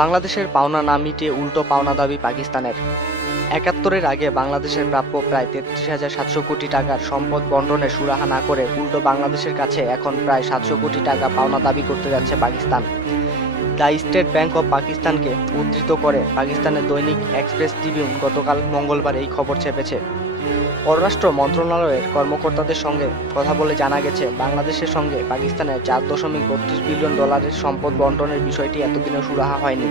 বাংলাদেশের পাওনা না মিটিয়ে উল্টো পাওনা দাবি পাকিস্তানের। ৭১-এর আগে বাংলাদেশের প্রাপ্য প্রায় ৩৩,৭০০ কোটি টাকার সম্পদ বণ্টনের সুরাহা না করে উল্টো বাংলাদেশের কাছে এখন প্রায় ৭০০ কোটি টাকা পাওনা দাবি করতে যাচ্ছে Pakistan. The state bank of পাকিস্তানকে উদ্ধৃত করে পাকিস্তানের দৈনিক এক্সপ্রেস ট্রিবিউন গতকাল মঙ্গলবার এই খবর ছেপেছে। পররাষ্ট্র মন্ত্রণালয়ের কর্মকর্তাদের সঙ্গে কথা বলে জানা গেছে, বাংলাদেশের সঙ্গে পাকিস্তানের $৪.৩২ বিলিয়ন সম্পদ বণ্টনের বিষয়টি এতদিনও সুরাহা হয়নি।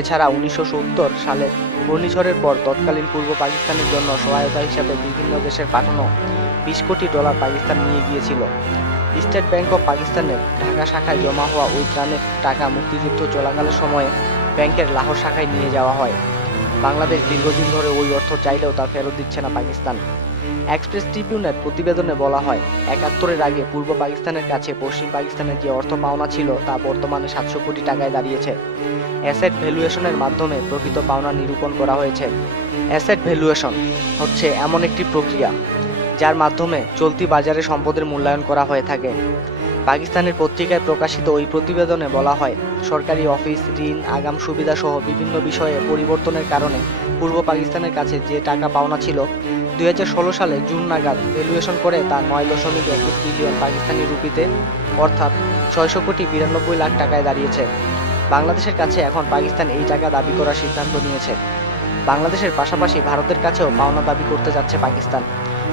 এছাড়া ১৯৭০ সালে ঘূর্ণিঝড়ের পর তৎকালীন পূর্ব পাকিস্তানের জন্য সহায়তা হিসাবে বিভিন্ন দেশের পাঠানো $২০ কোটি পাকিস্তান নিয়ে গিয়েছিল। স্টেট ব্যাংক অব পাকিস্তানের ঢাকা শাখায় জমা হওয়া ওই ত্রাণের টাকা মুক্তিযুদ্ধ চলাকালের সময়ে ব্যাংকের লাহোর শাখায় নিয়ে যাওয়া হয়। বাংলাদেশ দীর্ঘদিন ধরে ওই অর্থ চাইলেও তা ফেরত দিচ্ছে না পাকিস্তান। এক্সপ্রেস ট্রিবিউনের প্রতিবেদনে বলা হয়, ৭১-এর আগে পূর্ব পাকিস্তানের কাছে পশ্চিম পাকিস্তানের যে অর্থ পাওনা ছিল তা বর্তমানে ৭০০ কোটি টাকায় দাঁড়িয়েছে। অ্যাসেট ভ্যালুয়েশনের মাধ্যমে প্রকৃত পাওনা নিরূপণ করা হয়েছে। অ্যাসেট ভ্যালুয়েশন হচ্ছে এমন একটি প্রক্রিয়া যার মাধ্যমে চলতি বাজারে সম্পদের মূল্যায়ন করা হয়ে থাকে। পাকিস্তানের পত্রিকায় প্রকাশিত ওই প্রতিবেদনে বলা হয়, সরকারি অফিস, ঋণ, আগাম সুবিধা সহ বিভিন্ন বিষয়ে পরিবর্তনের কারণে পূর্ব পাকিস্তানের কাছে যে টাকা পাওনা ছিল ২০১৬ সালে জুন নাগাদ ভ্যালুয়েশন করে তা ৯.২১ বিলিয়ন পাকিস্তানি রুপিতে অর্থাৎ ৬০০,৯২ লাখ টাকায় দাঁড়িয়েছে। বাংলাদেশের কাছে এখন পাকিস্তান এই টাকা দাবি করার সিদ্ধান্ত নিয়েছে। বাংলাদেশের পাশাপাশি ভারতের কাছেও পাওনা দাবি করতে যাচ্ছে পাকিস্তান।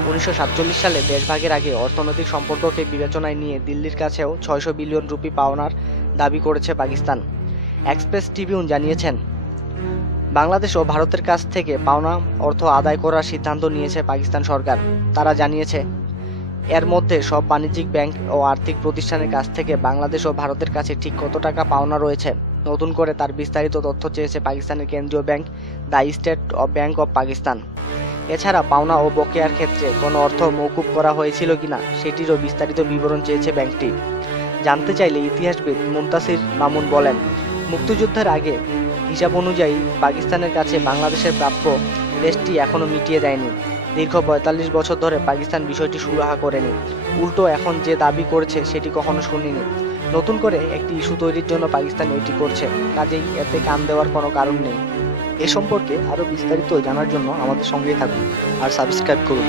১৯৪৭ সালে দেশভাগের আগে অর্থনৈতিক সম্পর্ককে বিবেচনায় নিয়ে দিল্লির কাছেও ৬০০ বিলিয়ন রুপি পাওনার দাবি করেছে পাকিস্তান। এক্সপ্রেস ট্রিবিউন জানিয়েছেন, বাংলাদেশ ও ভারতের কাছ থেকে পাওনা অর্থ আদায় করার সিদ্ধান্ত নিয়েছে পাকিস্তান সরকার। তারা জানিয়েছে, এর মধ্যে সব বাণিজ্যিক ব্যাংক ও আর্থিক প্রতিষ্ঠানের কাছ থেকে বাংলাদেশ ও ভারতের কাছে ঠিক কত টাকা পাওনা রয়েছে নতুন করে তার বিস্তারিত তথ্য চেয়েছে পাকিস্তানের কেন্দ্রীয় bank the state bank of Pakistan. এছাড়া পাওনা ও বকেয়ার ক্ষেত্রে কোনো অর্থ মওকুফ করা হয়েছিল কিনা সেটিরও বিস্তারিত বিবরণ চেয়েছে ব্যাংকটি। জানতে চাইলে ইতিহাসবিদ মুনতাসির মামুন বলেন, মুক্তিযুদ্ধের আগে হিসাব অনুযায়ী পাকিস্তানের কাছে বাংলাদেশের প্রাপ্য দেশটি এখনও মিটিয়ে দেয়নি। দীর্ঘ ৪৫ বছর ধরে পাকিস্তান বিষয়টি সুরাহা করেনি। উল্টো এখন যে দাবি করেছে সেটি কখনো শুনিনি। নতুন করে একটি ইস্যু তৈরির জন্য পাকিস্তান এটি করছে, কাজেই এতে কান দেওয়ার কোনো কারণ নেই। এ সম্পর্কে আরও বিস্তারিত জানার জন্য আমাদের সঙ্গেই থাকুন আর সাবস্ক্রাইব করুন।